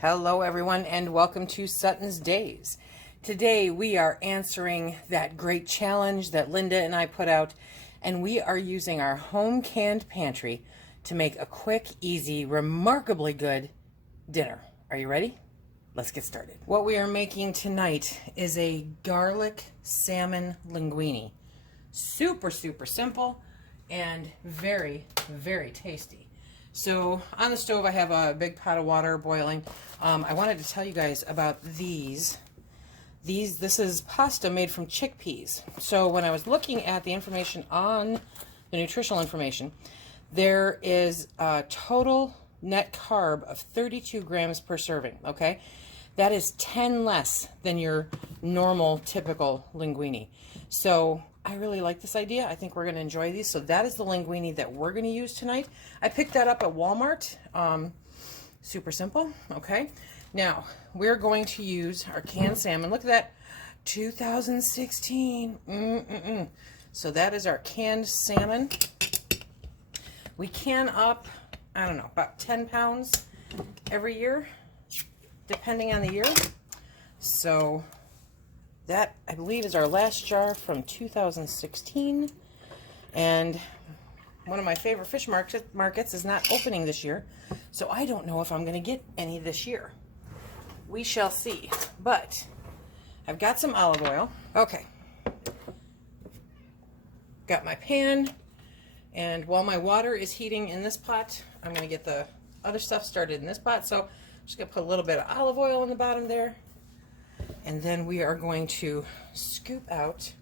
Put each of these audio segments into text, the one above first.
Hello everyone and welcome to SuttonsDaze. Today we are answering that great challenge that Linda and I put out, and we are using our home canned pantry to make a quick, easy, remarkably good dinner. Are you ready? Let's get started. What we are making tonight is a garlic salmon linguine. Super simple and very tasty. So on the stove I have a big pot of water boiling. I wanted to tell you guys about these. This is pasta made from chickpeas. So when I was looking at the information on the nutritional information, there is a total net carb of 32 grams per serving, okay? That is 10 less than your normal typical linguine. So I really like this idea. I think we're going to enjoy these. So that is the linguine that we're going to use tonight. I picked that up at Walmart. Super simple. Okay. Now, we're going to use our canned salmon. Look at that. 2016. So that is our canned salmon. We can up, I don't know, about 10 pounds every year, depending on the year. So that, I believe, is our last jar from 2016. And one of my favorite fish markets is not opening this year, so I don't know if I'm going to get any this year. We shall see. But I've got some olive oil. Okay. Got my pan, and while my water is heating in this pot, I'm going to get the other stuff started in this pot. So I'm just going to put a little bit of olive oil on the bottom there. And then we are going to scoop out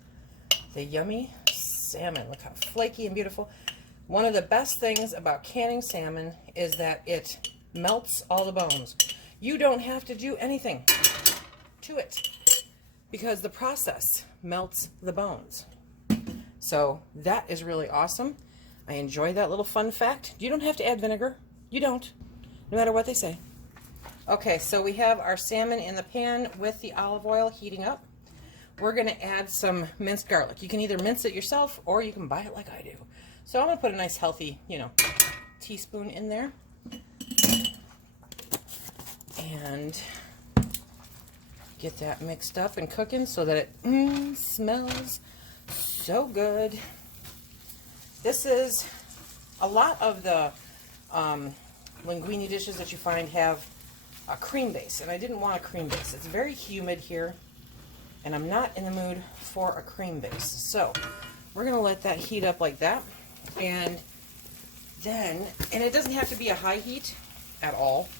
the yummy salmon. Look how flaky and beautiful. One of the best things about canning salmon is that it melts all the bones. You don't have to do anything to it because the process melts the bones. So that is really awesome. I enjoy that little fun fact. You don't have to add vinegar. You don't, no matter what they say. Okay, so we have our salmon in the pan with the olive oil heating up. We're going to add some minced garlic. You can either mince it yourself or you can buy it like I do. So I'm going to put a nice healthy, teaspoon in there. And get that mixed up and cooking so that it smells so good. This is a lot of the linguine dishes that you find have a cream base, and I didn't want a cream base. It's very humid here, and I'm not in the mood for a cream base. So we're going to let that heat up like that, and then, and it doesn't have to be a high heat at all.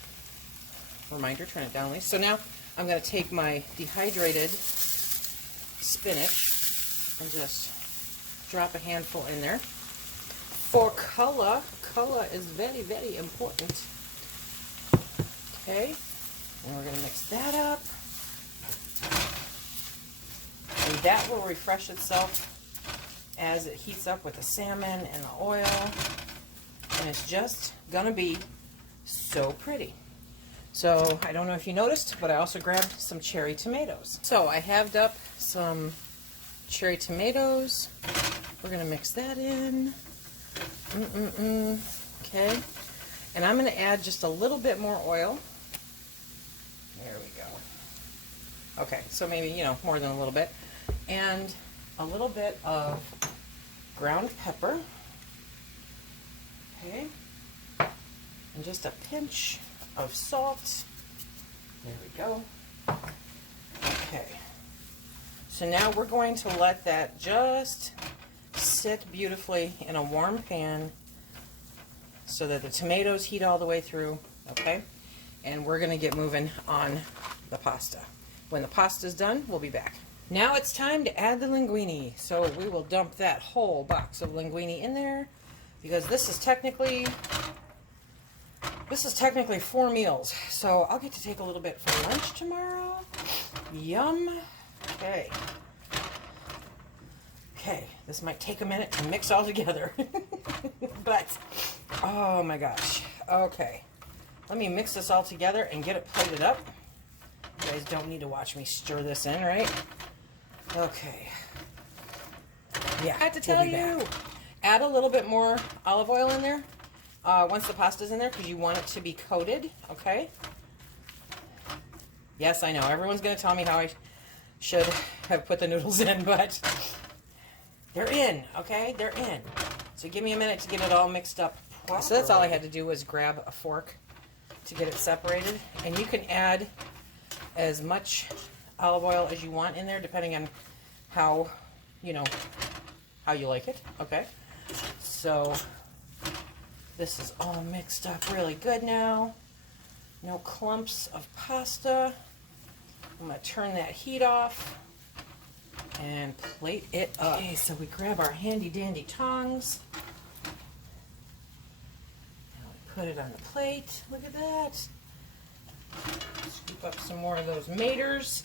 Reminder, turn it down, Lisa. So now I'm going to take my dehydrated spinach and just drop a handful in there. For color is very important. Okay, and we're going to mix that up. And that will refresh itself as it heats up with the salmon and the oil. And it's just going to be so pretty. So, I don't know if you noticed, but I also grabbed some cherry tomatoes. So, I halved up some cherry tomatoes. We're going to mix that in. Okay. And I'm going to add just a little bit more oil. There we go. Okay, so maybe, more than a little bit. And a little bit of ground pepper. Okay. And just a pinch of salt. There we go. Okay. So now we're going to let that just sit beautifully in a warm pan so that the tomatoes heat all the way through. Okay. And we're going to get moving on the pasta. When the pasta's done, we'll be back. Now it's time to add the linguine. So we will dump that whole box of linguine in there because this is technically 4 meals. So I'll get to take a little bit for lunch tomorrow. Yum. Okay. Okay, this might take a minute to mix all together. But, oh my gosh. Okay. Let me mix this all together and get it plated up. You guys don't need to watch me stir this in, right? Okay. Yeah, I had to tell you. Add a little bit more olive oil in there once the pasta's in there because you want it to be coated, okay? Yes, I know. Everyone's going to tell me how I should have put the noodles in, but they're in, okay? They're in. So give me a minute to get it all mixed up properly. So that's all I had to do was grab a fork to get it separated. And you can add as much olive oil as you want in there, depending on how, you know, how you like it, okay? So this is all mixed up really good now. No clumps of pasta. I'm going to turn that heat off and plate it up. Okay, so we grab our handy dandy tongs. And we put it on the plate. Look at that. Scoop up some more of those maters.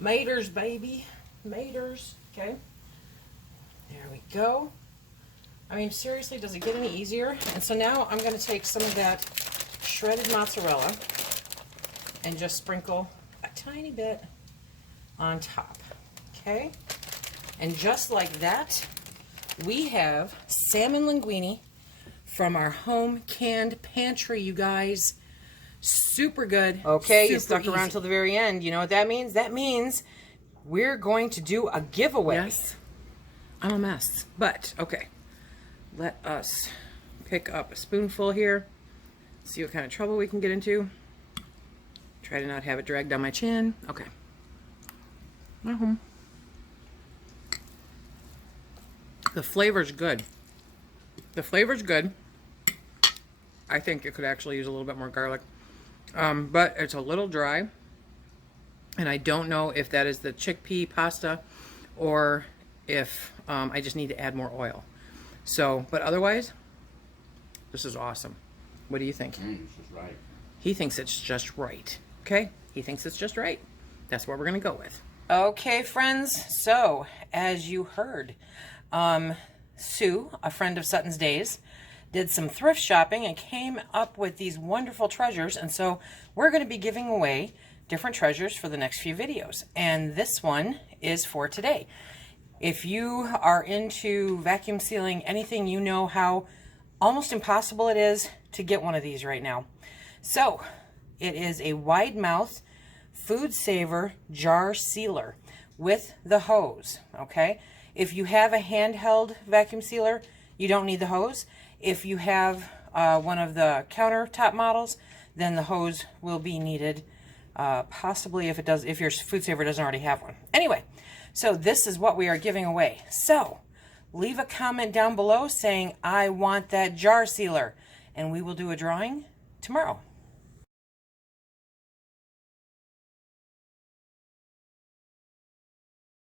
Maters, baby. Maters. Okay. There we go. I mean, seriously, does it get any easier? And so now I'm going to take some of that shredded mozzarella and just sprinkle a tiny bit on top. Okay? And just like that, we have salmon linguine from our home canned pantry, you guys. Super good. Okay, you stuck around till the very end. You know what that means? That means we're going to do a giveaway. Yes. I'm a mess, but okay. Let us pick up a spoonful here. See what kind of trouble we can get into. Try to not have it drag down my chin. Okay. The flavor's good. The flavor's good. I think it could actually use a little bit more garlic. But it's a little dry. And I don't know if that is the chickpea pasta or if I just need to add more oil. So, but otherwise, this is awesome. What do you think? This is right. He thinks it's just right. Okay? He thinks it's just right. That's what we're going to go with. Okay, friends. So, as you heard, Sue, a friend of SuttonsDaze, did some thrift shopping and came up with these wonderful treasures. And so we're going to be giving away different treasures for the next few videos. And this one is for today. If you are into vacuum sealing anything, you know how almost impossible it is to get one of these right now. So it is a wide mouth food saver jar sealer with the hose. Okay, if you have a handheld vacuum sealer, you don't need the hose. If you have one of the countertop models, then the hose will be needed. Possibly if your food saver doesn't already have one. Anyway, so this is what we are giving away. So leave a comment down below saying, I want that jar sealer, and we will do a drawing tomorrow.